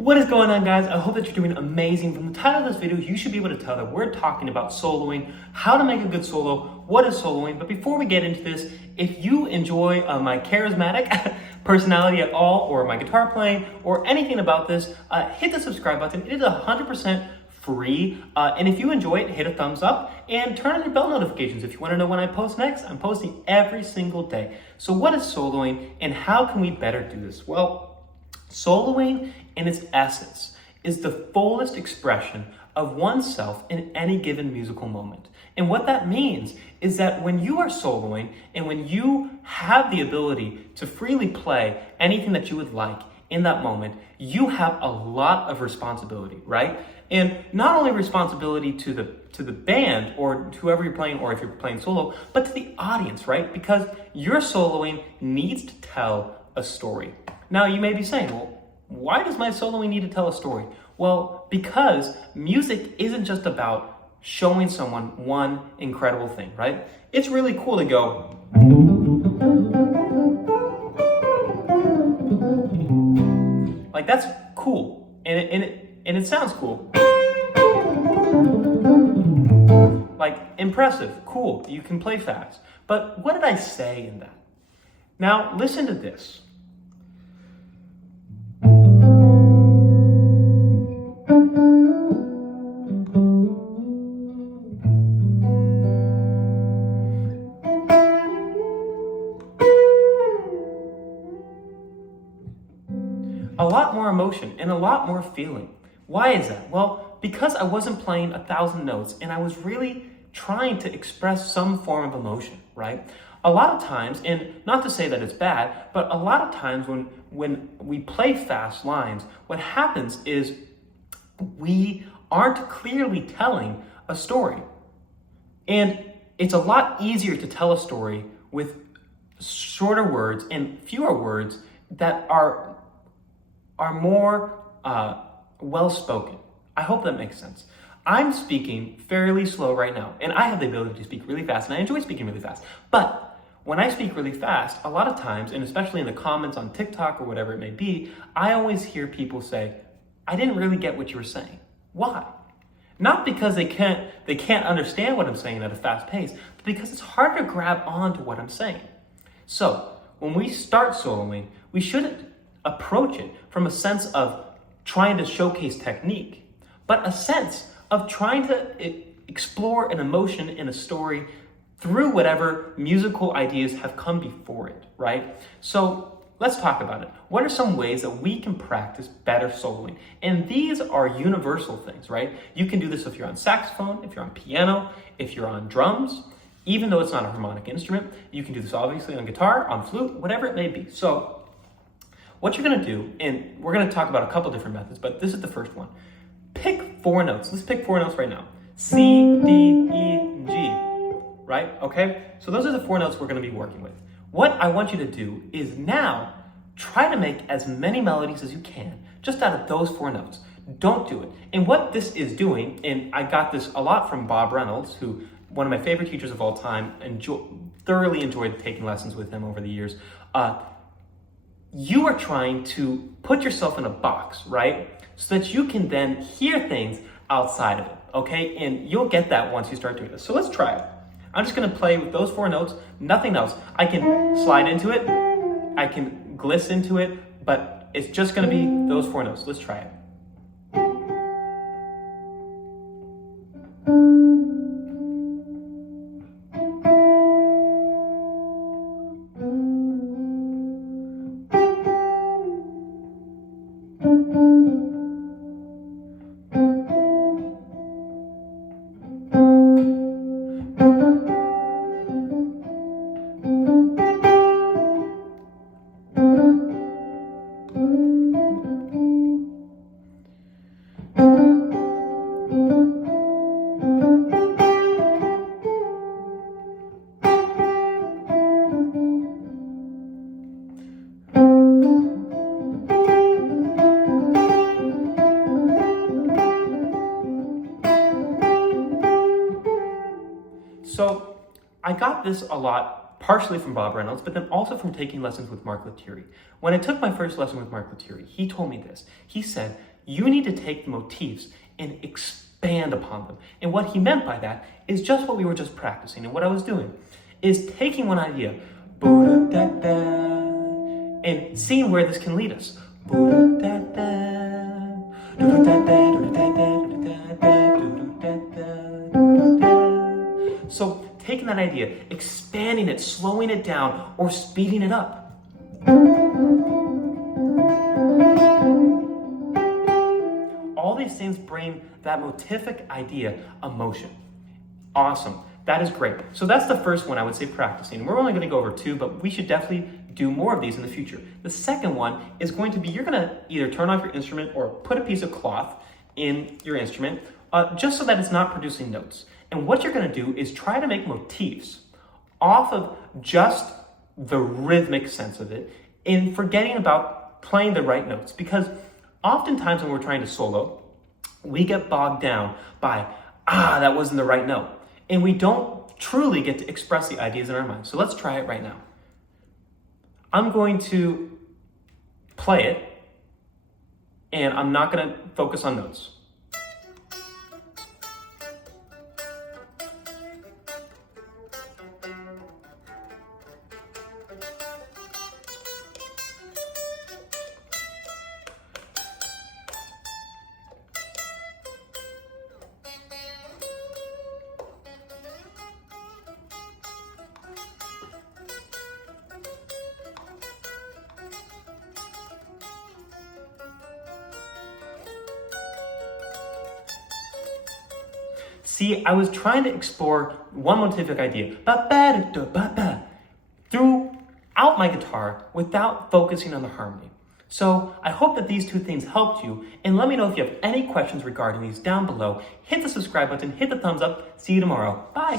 What is going on, guys? I hope that you're doing amazing. From the title of this video, you should be able to tell that we're talking about soloing, how to make a good solo, what is soloing. But before we get into this, if you enjoy my charismatic personality at all, or my guitar playing, or anything about this, hit the subscribe button. It is 100% free. And if you enjoy it, hit a thumbs up and turn on your bell notifications if you want to know when I post next. I'm posting every single day. So what is soloing and how can we better do this? Well, soloing in its essence is the fullest expression of oneself in any given musical moment. And what that means is that when you are soloing and when you have the ability to freely play anything that you would like in that moment, you have a lot of responsibility, right? And not only responsibility to the band or to whoever you're playing, or if you're playing solo, but to the audience, right? Because your soloing needs to tell a story. Now, you may be saying, well, why does my soloing need to tell a story? Well, because music isn't just about showing someone one incredible thing, right? It's really cool to go, like, that's cool, and it sounds cool. Like, impressive, cool, you can play fast. But what did I say in that? Now, listen to this. A lot more emotion and a lot more feeling. Why is that? Well, because I wasn't playing 1,000 notes and I was really trying to express some form of emotion, right? A lot of times, and not to say that it's bad, but a lot of times when we play fast lines, what happens is we aren't clearly telling a story. And it's a lot easier to tell a story with shorter words and fewer words that are more well-spoken. I hope that makes sense. I'm speaking fairly slow right now, and I have the ability to speak really fast, and I enjoy speaking really fast. But when I speak really fast, a lot of times, and especially in the comments on TikTok or whatever it may be, I always hear people say, I didn't really get what you were saying. Why? Not because they can't understand what I'm saying at a fast pace, but because it's hard to grab on to what I'm saying. So when we start soloing, we shouldn't approach it from a sense of trying to showcase technique, but a sense of trying to explore an emotion in a story through whatever musical ideas have come before it, right? So let's talk about it. What are some ways that we can practice better soloing? And these are universal things, right? You can do this if you're on saxophone, if you're on piano, if you're on drums, even though it's not a harmonic instrument. You can do this obviously on guitar, on flute, whatever it may be. So what you're gonna do, and we're gonna talk about a couple different methods, but this is the first one. Pick 4 notes. Let's pick 4 notes right now. C, D, E, G, right? Okay, so those are the 4 notes we're gonna be working with. What I want you to do is now try to make as many melodies as you can, just out of those 4 notes. Don't do it. And what this is doing, and I got this a lot from Bob Reynolds, who, one of my favorite teachers of all time, thoroughly enjoyed taking lessons with him over the years. You are trying to put yourself in a box, right? So that you can then hear things outside of it, okay? And you'll get that once you start doing this. So let's try it. I'm just gonna play with those 4 notes, nothing else. I can slide into it, I can gliss into it, but it's just gonna be those 4 notes. Let's try it. So I got this a lot, partially from Bob Reynolds, but then also from taking lessons with Mark Lettieri. When I took my first lesson with Mark Lettieri, he told me this. He said, you need to take the motifs and expand upon them. And what he meant by that is just what we were just practicing. And what I was doing is taking one idea, and seeing where this can lead us. So taking that idea, expanding it, slowing it down, or speeding it up. All these things bring that motivic idea, emotion. Awesome. That is great. So that's the first one I would say practicing. We're only going to go over 2, but we should definitely do more of these in the future. The second one is going to be, you're going to either turn off your instrument or put a piece of cloth in your instrument, just so that it's not producing notes. And what you're going to do is try to make motifs off of just the rhythmic sense of it, in forgetting about playing the right notes. Because oftentimes when we're trying to solo, we get bogged down by, that wasn't the right note. And we don't truly get to express the ideas in our mind. So let's try it right now. I'm going to play it, and I'm not going to focus on notes. See, I was trying to explore one motivic idea throughout my guitar without focusing on the harmony. So I hope that these 2 things helped you, and let me know if you have any questions regarding these down below. Hit the subscribe button, hit the thumbs up. See you tomorrow. Bye.